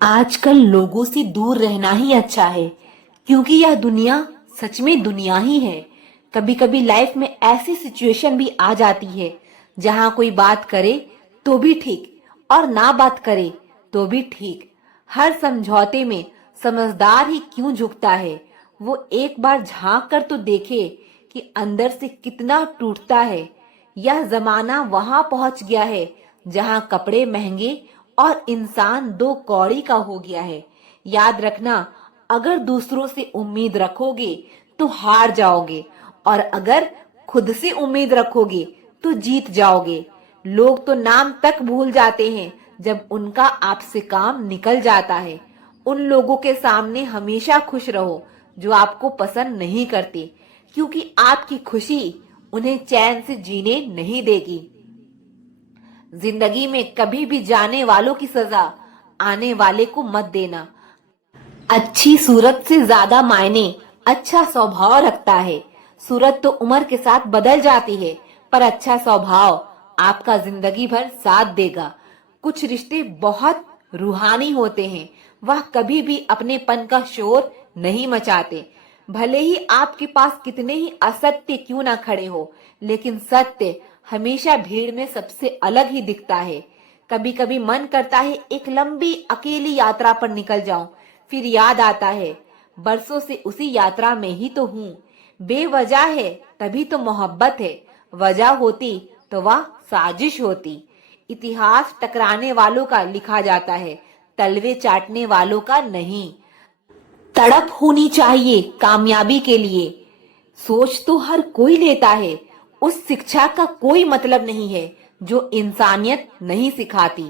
आजकल लोगों से दूर रहना ही अच्छा है, क्योंकि यह दुनिया सच में दुनिया ही है। कभी कभी लाइफ में ऐसी सिचुएशन भी आ जाती है जहां कोई बात करे तो भी ठीक और ना बात करे तो भी ठीक। हर समझौते में समझदार ही क्यों झुकता है। वो एक बार झांक कर तो देखे कि अंदर से कितना टूटता है। यह जमाना वहां पहुंच गया है जहां कपड़े महंगे और इंसान दो कौड़ी का हो गया है। याद रखना, अगर दूसरों से उम्मीद रखोगे तो हार जाओगे, और अगर खुद से उम्मीद रखोगे तो जीत जाओगे। लोग तो नाम तक भूल जाते हैं जब उनका आपसे काम निकल जाता है। उन लोगों के सामने हमेशा खुश रहो जो आपको पसंद नहीं करते, क्योंकि आपकी खुशी उन्हें चैन से जीने नहीं देगी। जिंदगी में कभी भी जाने वालों की सजा आने वाले को मत देना। अच्छी सूरत से ज्यादा मायने अच्छा स्वभाव रखता है। सूरत तो उम्र के साथ बदल जाती है, पर अच्छा स्वभाव आपका जिंदगी भर साथ देगा। कुछ रिश्ते बहुत रूहानी होते हैं। वह कभी भी अपनेपन का शोर नहीं मचाते। भले ही आपके पास कितने ही असत्य क्यों ना खड़े हो, लेकिन सत्य हमेशा भीड़ में सबसे अलग ही दिखता है। कभी कभी मन करता है एक लंबी अकेली यात्रा पर निकल जाऊं, फिर याद आता है बरसों से उसी यात्रा में ही तो हूँ। बेवजह है तभी तो मोहब्बत है, वजह होती तो वह साजिश होती। इतिहास टकराने वालों का लिखा जाता है, तलवे चाटने वालों का नहीं। तड़प होनी चाहिए कामयाबी के लिए। सोच तो हर कोई लेता है, उस शिक्षा का कोई मतलब नहीं है जो इंसानियत नहीं सिखाती।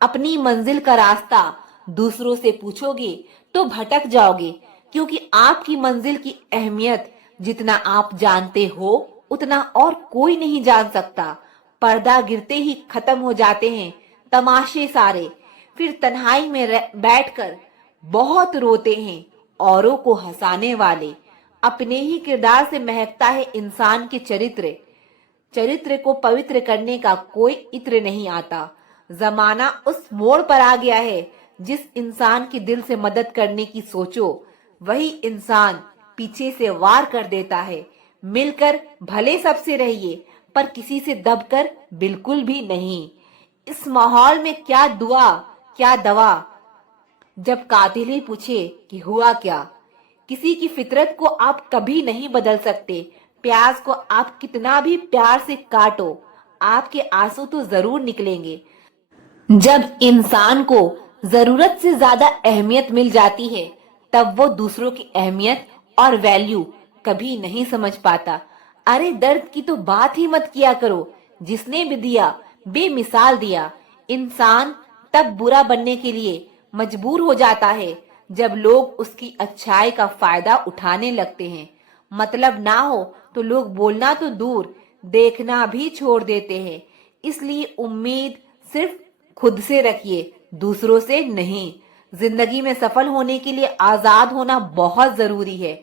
अपनी मंजिल का रास्ता दूसरों से पूछोगे तो भटक जाओगे, क्योंकि आपकी मंजिल की अहमियत जितना आप जानते हो उतना और कोई नहीं जान सकता। पर्दा गिरते ही खत्म हो जाते हैं तमाशे सारे। फिर तन्हाई में बैठकर बहुत रोते हैं औरों को हंसाने वाले। अपने ही किरदार से महकता है इंसान के चरित्र। चरित्र को पवित्र करने का कोई इत्र नहीं आता। जमाना उस मोड़ पर आ गया है, जिस इंसान की दिल से मदद करने की सोचो वही इंसान पीछे से वार कर देता है। मिलकर भले सबसे रहिए, पर किसी से दबकर बिल्कुल भी नहीं। इस माहौल में क्या दुआ क्या दवा, जब कातिल ही पूछे कि हुआ क्या। किसी की फितरत को आप कभी नहीं बदल सकते। प्याज को आप कितना भी प्यार से काटो, आपके आंसू तो जरूर निकलेंगे। जब इंसान को जरूरत से ज्यादा अहमियत मिल जाती है, तब वो दूसरों की अहमियत और वैल्यू कभी नहीं समझ पाता। अरे दर्द की तो बात ही मत किया करो, जिसने भी दिया बेमिसाल दिया। इंसान तब बुरा बनने के लिए मजबूर हो जाता है जब लोग उसकी अच्छाई का फायदा उठाने लगते हैं। मतलब ना हो तो लोग बोलना तो दूर, देखना भी छोड़ देते हैं। इसलिए उम्मीद सिर्फ खुद से रखिए, दूसरों से नहीं। जिंदगी में सफल होने के लिए आजाद होना बहुत जरूरी है।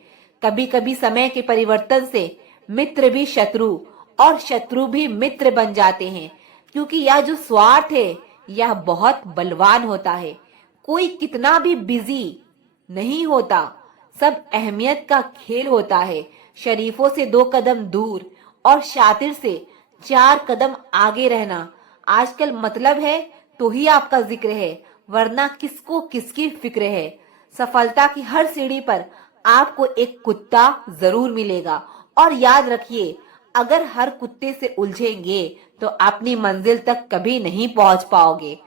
कभी कभी समय के परिवर्तन से मित्र भी शत्रु और शत्रु भी मित्र बन जाते हैं, क्योंकि यह जो स्वार्थ है यह बहुत बलवान होता है। कोई कितना भी बिजी नहीं होता, सब अहमियत का खेल होता है। शरीफों से 2 कदम दूर और शातिर से 4 कदम आगे रहना। आजकल मतलब है तो ही आपका जिक्र है, वरना किसको किसकी फिक्र है। सफलता की हर सीढ़ी पर आपको एक कुत्ता जरूर मिलेगा, और याद रखिए, अगर हर कुत्ते से उलझेंगे तो अपनी मंजिल तक कभी नहीं पहुंच पाओगे।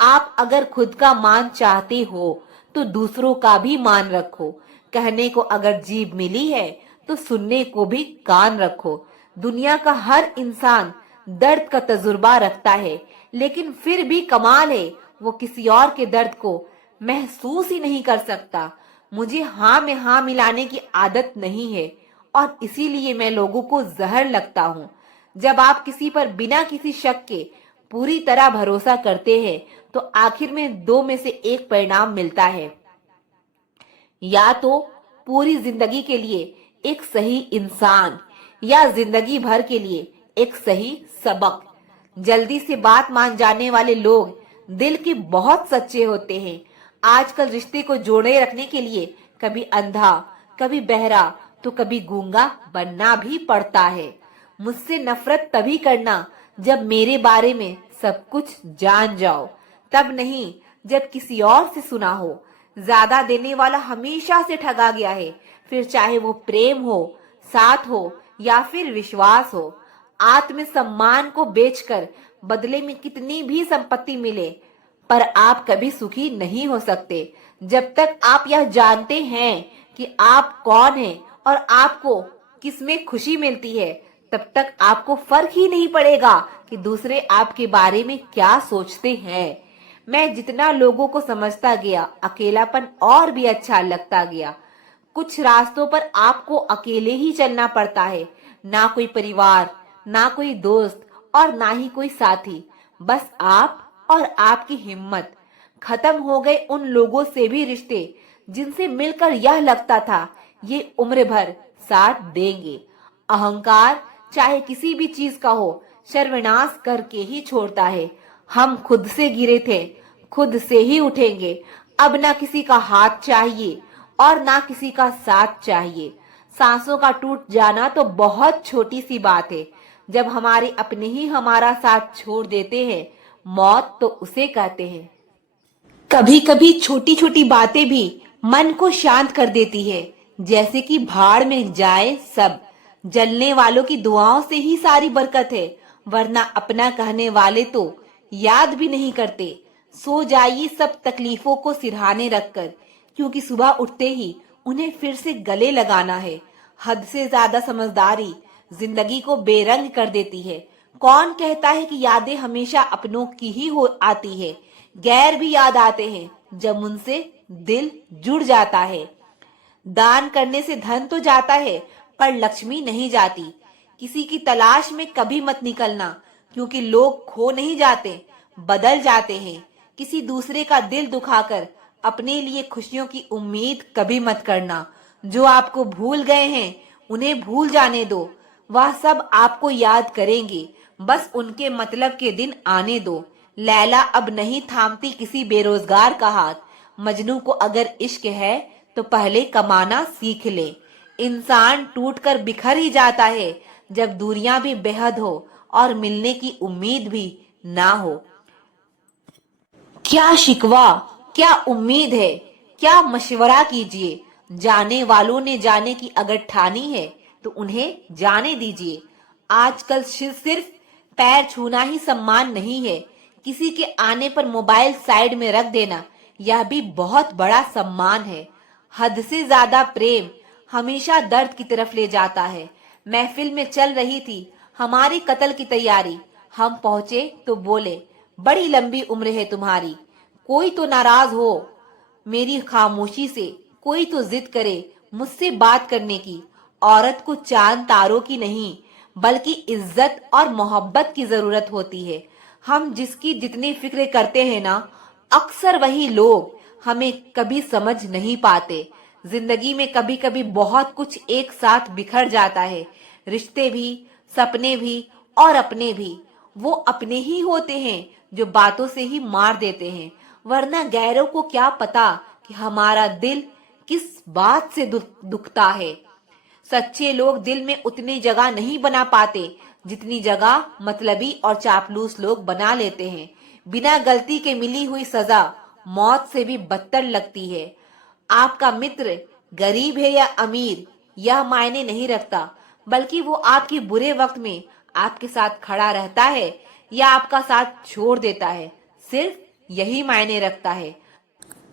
आप अगर खुद का मान चाहते हो तो दूसरों का भी मान रखो। कहने को अगर जीभ मिली है तो सुनने को भी कान रखो। दुनिया का हर इंसान दर्द का तजुर्बा रखता है, लेकिन फिर भी कमाल है वो किसी और के दर्द को महसूस ही नहीं कर सकता। मुझे हाँ में हाँ मिलाने की आदत नहीं है, और इसीलिए मैं लोगों को जहर लगता हूँ। जब आप किसी पर बिना किसी शक के पूरी तरह भरोसा करते हैं, तो आखिर में दो में से एक परिणाम मिलता है। या तो पूरी जिंदगी के लिए एक सही इंसान, या जिंदगी भर के लिए एक सही सबक। जल्दी से बात मान जाने वाले लोग दिल के बहुत सच्चे होते हैं। आजकल रिश्ते को जोड़े रखने के लिए कभी अंधा, कभी बहरा, तो कभी गूंगा बनना भी पड़ता है। मुझसे नफरत तभी करना जब मेरे बारे में सब कुछ जान जाओ, तब नहीं जब किसी और से सुना हो। ज्यादा देने वाला हमेशा से ठगा गया है, फिर चाहे वो प्रेम हो, साथ हो या फिर विश्वास हो। आत्म सम्मान को बेचकर बदले में कितनी भी संपत्ति मिले, पर आप कभी सुखी नहीं हो सकते जब तक आप यह जानते हैं कि आप कौन हैं और आपको किसमें खुशी मिलती है। तब तक आपको फर्क ही नहीं पड़ेगा कि दूसरे आपके बारे में क्या सोचते हैं। मैं जितना लोगों को समझता गया, अकेलापन और भी अच्छा लगता गया। कुछ रास्तों पर आपको अकेले ही चलना पड़ता है, ना कोई परिवार, ना कोई दोस्त और ना ही कोई साथी, बस आप और आपकी हिम्मत। खत्म हो गए उन लोगों से भी रिश्ते जिनसे मिलकर यह लगता था ये उम्र भर साथ देंगे। अहंकार चाहे किसी भी चीज का हो, सर्वनाश करके ही छोड़ता है। हम खुद से गिरे थे, खुद से ही उठेंगे। अब ना किसी का हाथ चाहिए और ना किसी का साथ चाहिए। सांसों का टूट जाना तो बहुत छोटी सी बात है। जब हमारे अपने ही हमारा साथ छोड़ देते हैं, मौत तो उसे कहते हैं। कभी कभी छोटी छोटी बातें भी मन को शांत कर देती है, जैसे कि भाड़ में जाए सब। जलने वालों की दुआओं से ही सारी बरकत है, वरना अपना कहने वाले तो याद भी नहीं करते। सो जाइए सब तकलीफों को सिरहाने रखकर, क्योंकि सुबह उठते ही उन्हें फिर से गले लगाना है। हद से ज्यादा समझदारी जिंदगी को बेरंग कर देती है। कौन कहता है कि यादें हमेशा अपनों की ही हो आती है? गैर भी याद आते हैं जब उनसे दिल जुड़ जाता है। दान करने से धन तो जाता है, पर लक्ष्मी नहीं जाती। किसी की तलाश में कभी मत निकलना, क्योंकि लोग खो नहीं जाते, बदल जाते हैं। किसी दूसरे का दिल दुखाकर अपने लिए खुशियों की उम्मीद कभी मत करना। जो आपको भूल गए हैं उन्हें भूल जाने दो, वह सब आपको याद करेंगे, बस उनके मतलब के दिन आने दो। लैला अब नहीं थामती किसी बेरोजगार का हाथ। मजनू को अगर इश्क है तो पहले कमाना सीख ले। इंसान टूटकर बिखर ही जाता है जब दूरियां भी बेहद हो और मिलने की उम्मीद भी ना हो। क्या शिकवा, क्या उम्मीद है, क्या मशवरा कीजिए। जाने वालों ने जाने की अगर ठानी है तो उन्हें जाने दीजिए। आजकल सिर्फ पैर छूना ही सम्मान नहीं है। किसी के आने पर मोबाइल साइड में रख देना यह भी बहुत बड़ा सम्मान है। हद से ज्यादा प्रेम हमेशा दर्द की तरफ ले जाता है। महफिल में चल रही थी हमारी कत्ल की तैयारी। हम पहुंचे तो बोले, बड़ी लंबी उम्र है तुम्हारी। कोई तो नाराज हो मेरी खामोशी से, कोई तो जिद करे मुझसे बात करने की। औरत को चांद तारों की नहीं, बल्कि इज्जत और मोहब्बत की जरूरत होती है। हम जिसकी जितनी फिक्र करते हैं ना, अक्सर वही लोग हमें कभी समझ नहीं पाते। जिंदगी में कभी कभी बहुत कुछ एक साथ बिखर जाता है, रिश्ते भी, सपने भी और अपने भी। वो अपने ही होते हैं जो बातों से ही मार देते हैं, वरना गैरों को क्या पता कि हमारा दिल किस बात से दुखता है। सच्चे लोग दिल में उतनी जगह नहीं बना पाते जितनी जगह मतलबी और चापलूस लोग बना लेते हैं। बिना गलती के मिली हुई सजा मौत से भी बदतर लगती है। आपका मित्र गरीब है या अमीर यह मायने नहीं रखता, बल्कि वो आपके बुरे वक्त में आपके साथ खड़ा रहता है या आपका साथ छोड़ देता है, सिर्फ यही मायने रखता है।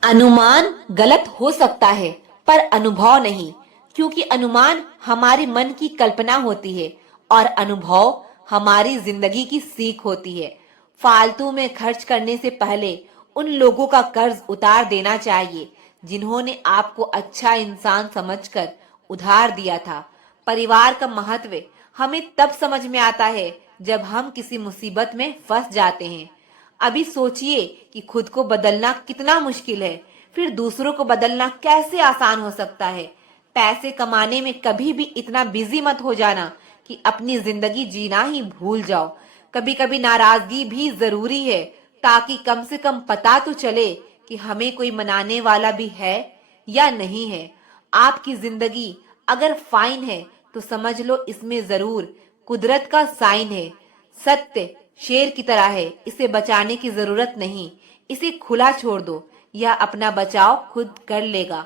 अनुमान गलत हो सकता है पर अनुभव नहीं, क्योंकि अनुमान हमारे मन की कल्पना होती है और अनुभव हमारी जिंदगी की सीख होती है। फालतू में खर्च करने से पहले उन लोगों का कर्ज उतार देना चाहिए जिन्होंने आपको अच्छा इंसान समझकर उधार दिया था। परिवार का महत्व हमें तब समझ में आता है जब हम किसी मुसीबत में फंस जाते हैं। अभी सोचिए कि खुद को बदलना कितना मुश्किल है, फिर दूसरों को बदलना कैसे आसान हो सकता है। पैसे कमाने में कभी भी इतना बिजी मत हो जाना कि अपनी जिंदगी जीना ही भूल जाओ। कभी कभी नाराजगी भी जरूरी है, ताकि कम से कम पता तो चले कि हमें कोई मनाने वाला भी है या नहीं है। आपकी जिंदगी अगर फाइन है तो समझ लो इसमें जरूर कुदरत का साइन है। सत्य शेर की तरह है, इसे बचाने की जरूरत नहीं, इसे खुला छोड़ दो, यह अपना बचाव खुद कर लेगा।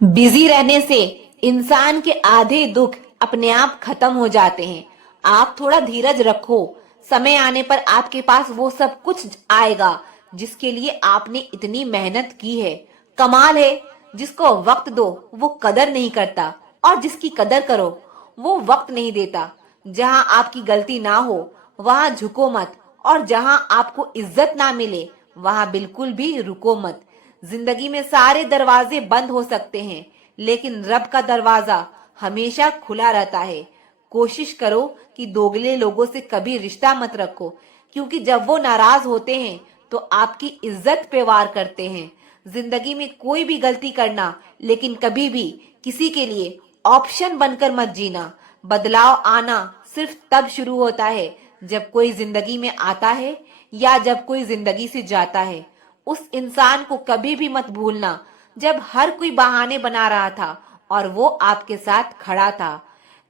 बिजी रहने से इंसान के आधे दुख अपने आप खत्म हो जाते हैं। आप थोड़ा धीरज रखो, समय आने पर आपके पास वो सब कुछ आएगा जिसके लिए आपने इतनी मेहनत की है। कमाल है, जिसको वक्त दो वो कदर नहीं करता, और जिसकी कदर करो वो वक्त नहीं देता। जहां आपकी गलती ना हो वहां झुको मत, और जहां आपको इज्जत ना मिले वहां बिल्कुल भी रुको मत। जिंदगी में सारे दरवाजे बंद हो सकते हैं, लेकिन रब का दरवाजा हमेशा खुला रहता है। कोशिश करो कि दोगले लोगों से कभी रिश्ता मत रखो, क्योंकि जब वो नाराज होते हैं तो आपकी इज्जत पे वार करते हैं। जिंदगी में कोई भी गलती करना, लेकिन कभी भी किसी के लिए ऑप्शन बनकर मत जीना। बदलाव आना सिर्फ तब शुरू होता है जब कोई जिंदगी में आता है या जब कोई जिंदगी से जाता है। उस इंसान को कभी भी मत भूलना जब हर कोई बहाने बना रहा था और वो आपके साथ खड़ा था।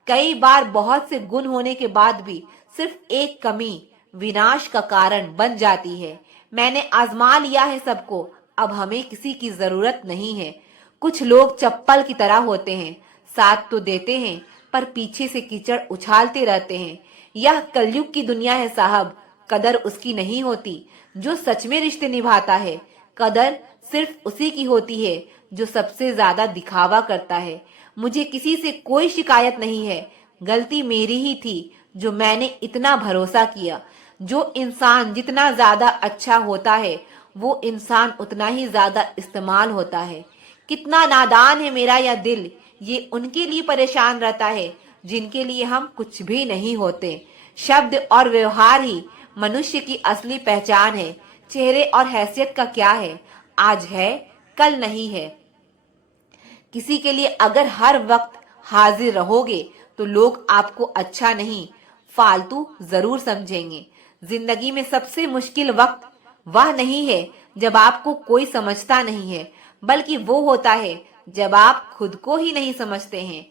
कई बार बहुत से गुण होने के बाद भी सिर्फ एक कमी विनाश का कारण बन जाती है। मैंने आजमा लिया है सबको, अब हमें किसी की जरूरत नहीं है। कुछ लोग चप्पल की तरह होते हैं, साथ तो देते हैं पर पीछे से कीचड़ उछालते रहते हैं। यह कलयुग की दुनिया है साहब, कदर उसकी नहीं होती जो सच में रिश्ते निभाता है। कदर सिर्फ उसी की होती है जो सबसे ज्यादा दिखावा करता है। मुझे किसी से कोई शिकायत नहीं है, गलती मेरी ही थी जो मैंने इतना भरोसा किया। जो इंसान जितना ज्यादा अच्छा होता है वो इंसान उतना ही ज्यादा इस्तेमाल होता है। कितना नादान है मेरा यह दिल, ये उनके लिए परेशान रहता है जिनके लिए हम कुछ भी नहीं होते। शब्द और व्यवहार ही मनुष्य की असली पहचान है। चेहरे और हैसियत का क्या है, आज है कल नहीं है। किसी के लिए अगर हर वक्त हाजिर रहोगे तो लोग आपको अच्छा नहीं फालतू जरूर समझेंगे। जिंदगी में सबसे मुश्किल वक्त वह नहीं है जब आपको कोई समझता नहीं है, बल्कि वो होता है जब आप खुद को ही नहीं समझते हैं।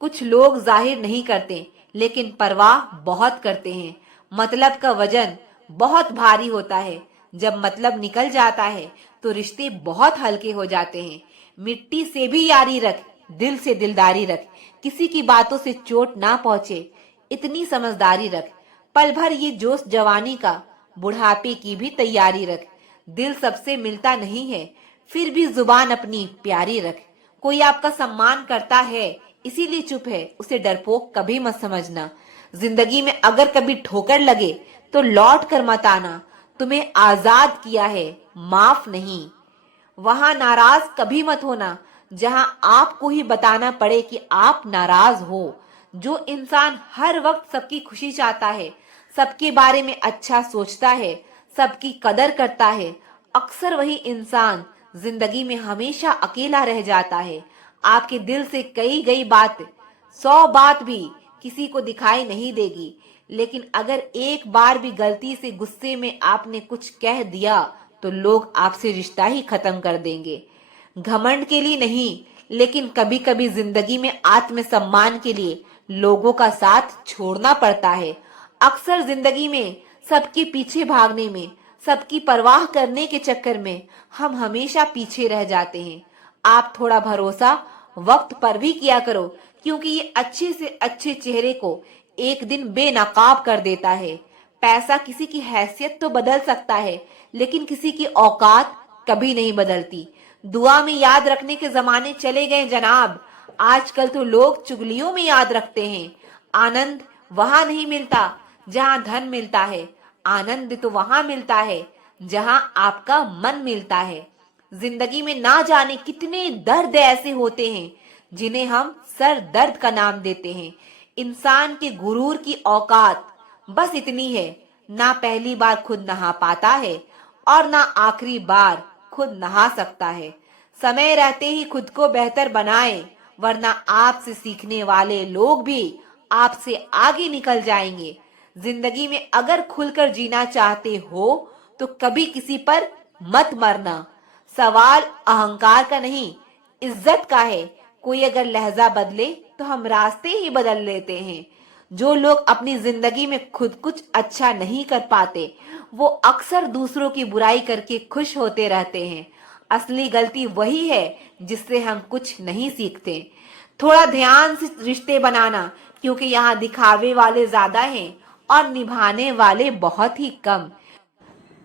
कुछ लोग जाहिर नहीं करते लेकिन परवाह बहुत करते हैं। मतलब का वजन बहुत भारी होता है, जब मतलब निकल जाता है तो रिश्ते बहुत हल्के हो जाते हैं। मिट्टी से भी यारी रख, दिल से दिलदारी रख, किसी की बातों से चोट ना पहुंचे इतनी समझदारी रख। पल भर ये जोश जवानी का, बुढ़ापे की भी तैयारी रख। दिल सबसे मिलता नहीं है, फिर भी जुबान अपनी प्यारी रख। कोई आपका सम्मान करता है इसीलिए चुप है, उसे डरपोक कभी मत समझना। जिंदगी में अगर कभी ठोकर लगे तो लौट कर मत आना। तुम्हें आजाद किया है, माफ नहीं। वहां नाराज कभी मत होना जहां आपको ही बताना पड़े कि आप नाराज हो। जो इंसान हर वक्त सबकी खुशी चाहता है, सबके बारे में अच्छा सोचता है, सबकी कदर करता है, अक्सर वही इंसान जिंदगी में हमेशा अकेला रह जाता है। आपके दिल से कही गई बात 100 बात भी किसी को दिखाई नहीं देगी, लेकिन अगर एक बार भी गलती से गुस्से में आपने कुछ कह दिया तो लोग आपसे रिश्ता ही खत्म कर देंगे। घमंड के लिए नहीं, लेकिन कभी कभी जिंदगी में आत्मसम्मान के लिए लोगों का साथ छोड़ना पड़ता है। अक्सर जिंदगी में सबके पीछे भागने में, सबकी परवाह करने के चक्कर में हम हमेशा पीछे रह जाते हैं। आप थोड़ा भरोसा वक्त पर भी किया करो, क्योंकि ये अच्छे से अच्छे चेहरे को एक दिन बेनकाब कर देता है। पैसा किसी की हैसियत तो बदल सकता है, लेकिन किसी की औकात कभी नहीं बदलती। दुआ में याद रखने के जमाने चले गए जनाब, आजकल तो लोग चुगलियों में याद रखते हैं। आनंद वहां नहीं मिलता जहां धन मिलता है, आनंद तो वहां मिलता है जहां आपका मन मिलता है। जिंदगी में ना जाने कितने दर्द ऐसे होते हैं जिन्हें हम सर दर्द का नाम देते हैं। इंसान के गुरूर की औकात बस इतनी है, ना पहली बार खुद नहा पाता है और ना आखिरी बार खुद नहा सकता है। समय रहते ही खुद को बेहतर बनाएं, वरना आपसे सीखने वाले लोग भी आपसे आगे निकल जाएंगे। जिंदगी में अगर खुलकर जीना चाहते हो तो कभी किसी पर मत मरना। सवाल अहंकार का नहीं, इज्जत का है। कोई अगर लहजा बदले तो हम रास्ते ही बदल लेते हैं। जो लोग अपनी जिंदगी में खुद कुछ अच्छा नहीं कर पाते, वो अक्सर दूसरों की बुराई करके खुश होते रहते हैं। असली गलती वही है जिससे हम कुछ नहीं सीखते। थोड़ा ध्यान से रिश्ते बनाना, क्योंकि यहाँ दिखावे वाले ज्यादा हैं और निभाने वाले बहुत ही कम।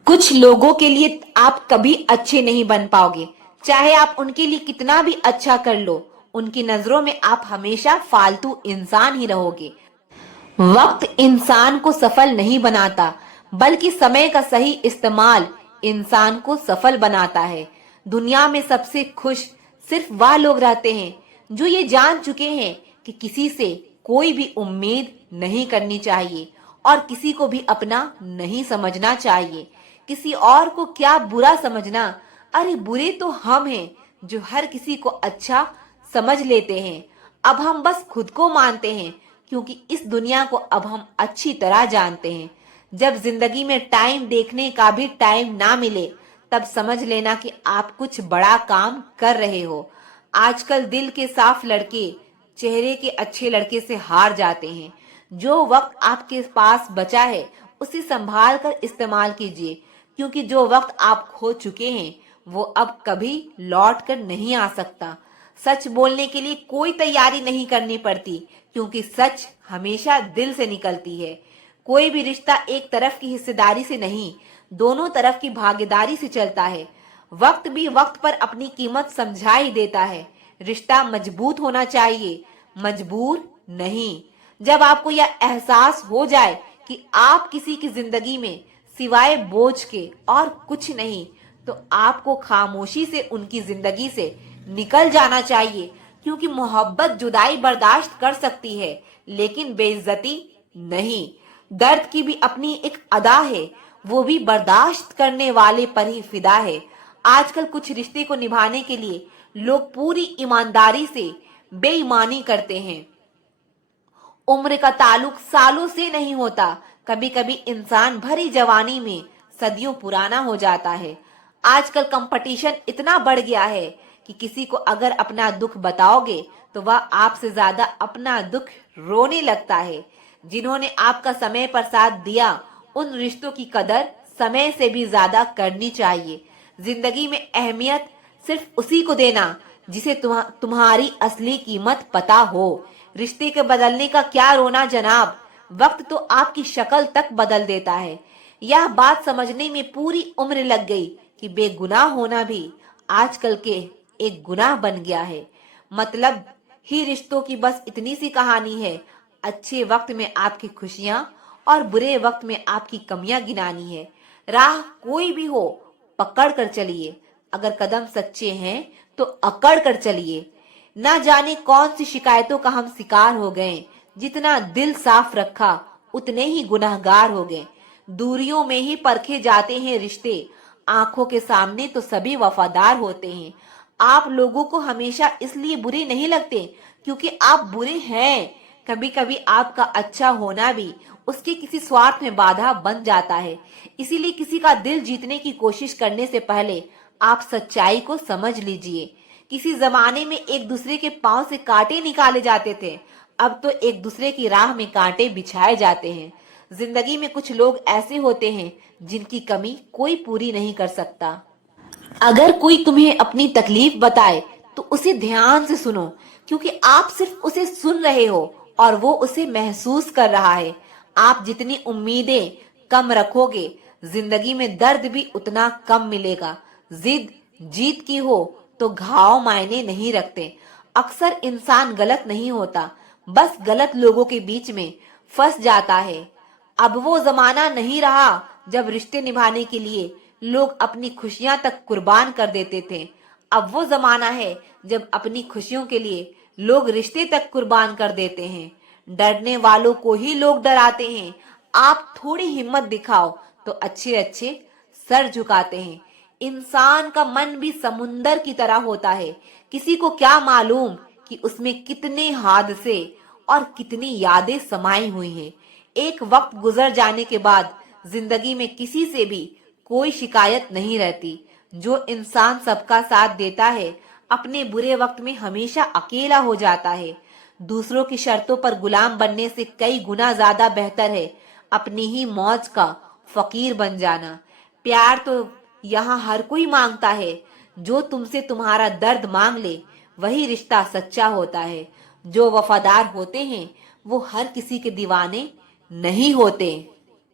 कुछ लोगों के लिए आप कभी अच्छे नहीं बन पाओगे, चाहे आप उनके लिए कितना भी अच्छा कर लो। उनकी नजरों में आप हमेशा फालतू इंसान ही रहोगे। वक्त इंसान को सफल नहीं बनाता, बल्कि समय का सही इस्तेमाल इंसान को सफल बनाता है। दुनिया में सबसे खुश सिर्फ वह लोग रहते हैं जो ये जान चुके हैं कि किसी से कोई भी उम्मीद नहीं करनी चाहिए और किसी को भी अपना नहीं समझना चाहिए। किसी और को क्या बुरा समझना, अरे बुरे तो हम हैं जो हर किसी को अच्छा समझ लेते हैं। अब हम बस खुद को मानते हैं, क्योंकि इस दुनिया को अब हम अच्छी तरह जानते हैं। जब जिंदगी में टाइम देखने का भी टाइम ना मिले, तब समझ लेना कि आप कुछ बड़ा काम कर रहे हो। आजकल दिल के साफ लड़के चेहरे के अच्छे लड़के से हार जाते हैं। जो वक्त आपके पास बचा है उसे संभाल कर इस्तेमाल कीजिए, क्योंकि जो वक्त आप खो चुके हैं वो अब कभी लौट कर नहीं आ सकता। सच बोलने के लिए कोई तैयारी नहीं करनी पड़ती, क्योंकि सच हमेशा दिल से निकलती है। कोई भी रिश्ता एक तरफ की हिस्सेदारी से नहीं, दोनों तरफ की भागीदारी से चलता है। वक्त भी वक्त पर अपनी कीमत समझा ही देता है। रिश्ता मजबूत होना चाहिए, मजबूर नहीं। जब आपको यह एहसास हो जाए कि आप किसी की जिंदगी में सिवाय बोझ के और कुछ नहीं, तो आपको खामोशी से उनकी जिंदगी से निकल जाना चाहिए। क्योंकि मोहब्बत जुदाई बर्दाश्त कर सकती है, लेकिन बेइज्जती नहीं। दर्द की भी अपनी एक अदा है, वो भी बर्दाश्त करने वाले पर ही फिदा है। आजकल कुछ रिश्ते को निभाने के लिए लोग पूरी ईमानदारी से बेईमानी करते हैं। उम्र का ताल्लुक सालों से नहीं होता, कभी कभी इंसान भरी जवानी में सदियों पुराना हो जाता है। आजकल कंपटीशन इतना बढ़ गया है कि किसी को अगर अपना दुख बताओगे तो वह आपसे ज्यादा अपना दुख रोने लगता है। जिन्होंने आपका समय पर साथ दिया, उन रिश्तों की कदर समय से भी ज्यादा करनी चाहिए। जिंदगी में अहमियत सिर्फ उसी को देना जिसे तुम्हारी असली कीमत पता हो। रिश्ते के बदलने का क्या रोना जनाब, वक्त तो आपकी शक्ल तक बदल देता है। यह बात समझने में पूरी उम्र लग गई कि बेगुनाह होना भी आजकल के एक गुनाह बन गया है। मतलब ही रिश्तों की बस इतनी सी कहानी है। अच्छे वक्त में आपकी खुशियां और बुरे वक्त में आपकी कमियां गिनानी है। राह कोई भी हो, पकड़ कर चलिए। अगर कदम सच्चे हैं तो अकड़ कर चलिए। ना जाने कौन सी शिकायतों का हम शिकार हो गए। जितना दिल साफ रखा उतने ही गुनहगार हो गए। दूरियों में ही परखे जाते हैं रिश्ते, आंखों के सामने तो सभी वफादार होते हैं। आप लोगों को हमेशा इसलिए बुरे नहीं लगते क्योंकि आप बुरे हैं। कभी कभी आपका अच्छा होना भी उसके किसी स्वार्थ में बाधा बन जाता है। इसीलिए किसी का दिल जीतने की कोशिश करने से पहले आप सच्चाई को समझ लीजिए। किसी जमाने में एक दूसरे के पांव से कांटे निकाले जाते थे, अब तो एक दूसरे की राह में कांटे बिछाए जाते हैं। जिंदगी में कुछ लोग ऐसे होते हैं जिनकी कमी कोई पूरी नहीं कर सकता। अगर कोई तुम्हें अपनी तकलीफ बताए तो उसे ध्यान से सुनो, क्योंकि आप सिर्फ उसे सुन रहे हो और वो उसे महसूस कर रहा है। आप जितनी उम्मीदें कम रखोगे, जिंदगी में दर्द भी उतना कम मिलेगा। जिद जीत की हो तो घाव मायने नहीं रखते। अक्सर इंसान गलत नहीं होता, बस गलत लोगों के बीच में फंस जाता है। अब वो जमाना नहीं रहा जब रिश्ते निभाने के लिए लोग अपनी खुशियां तक कुर्बान कर देते थे। अब वो जमाना है जब अपनी खुशियों के लिए लोग रिश्ते तक कुर्बान कर देते हैं। डरने वालों को ही लोग डराते हैं। आप थोड़ी हिम्मत दिखाओ तो अच्छे अच्छे सर झुकाते हैं। इंसान का मन भी समुंदर की तरह होता है। किसी को क्या मालूम कि उसमें कितने हादसे और कितनी यादें समाई हुई हैं। एक वक्त गुजर जाने के बाद जिंदगी में किसी से भी कोई शिकायत नहीं रहती। जो इंसान सबका साथ देता है अपने बुरे वक्त में हमेशा अकेला हो जाता है। दूसरों की शर्तों पर गुलाम बनने से कई गुना ज्यादा बेहतर है अपनी ही मौज का फकीर बन जाना। प्यार तो यहाँ हर कोई मांगता है, जो तुमसे तुम्हारा दर्द मांग ले वही रिश्ता सच्चा होता है। जो वफादार होते हैं वो हर किसी के दीवाने नहीं होते।